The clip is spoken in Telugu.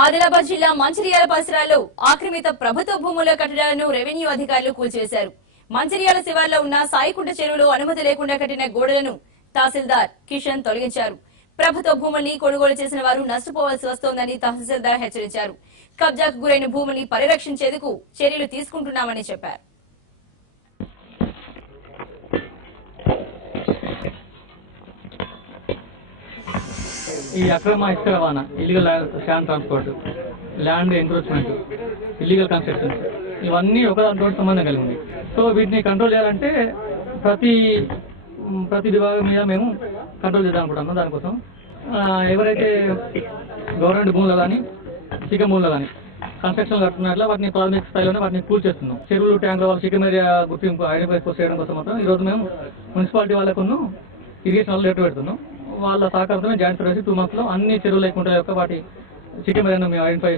ఆదిలాబాద్ జిల్లా మంచిర్యాల పరిసరాల్లో ఆక్రమిత ప్రభుత్వ భూముల కట్టడాలను రెవెన్యూ అధికారులు కూల్చివేశారు. మంచిర్యాల శివార్లో ఉన్న సాయికుంట చెరువులో అనుమతి లేకుండా కట్టిన గోడలను తహసీల్దార్ కిషన్ తొలగించారు. ప్రభుత్వ భూముల్ని కొనుగోలు చేసిన వారు నష్టపోవాల్సి వస్తోందని తహసీల్దార్ హెచ్చరించారు. కబ్జాకు గురైన భూముల్ని పరిరక్షించేందుకు చర్యలు తీసుకుంటున్నామని చెప్పారు. ఈ అక్రమ ఇసుక రవాణా, illegal sand transport, land encroachment, illegal constructions ఇవన్నీ ఒకదానితో సంబంధం కలిగి ఉంది. సో వీటిని కంట్రోల్ చేయాలంటే ప్రతి విభాగం మీద మేము కంట్రోల్ చేద్దాం అనుకుంటున్నాం. దానికోసం ఎవరైతే గవర్నమెంట్ భూములు కానీ సిక్క భూములు కానీ కన్స్ట్రక్షన్ కడుతున్నట్ల వాటిని ప్రాథమిక స్థాయిలోనే వాటిని కూల్ చేస్తున్నాం. చెరువులు, ట్యాంకుల వాళ్ళ సిక్కం ఏరియా గుర్తింపు ఐడెంటిఫై చేయడం కోసం మాత్రం ఈరోజు మేము మున్సిపాలిటీ వాళ్ళకు ఇరిగేషన్ వాళ్ళు లెటర్ పెడుతున్నాం. వాళ్ళ సహకారంతో జాయింట్ చేసి 2 months లో అన్ని చెరువులు లేకుండా వాటి సిక్కం ఏరియాను మేము ఐడెంటిఫై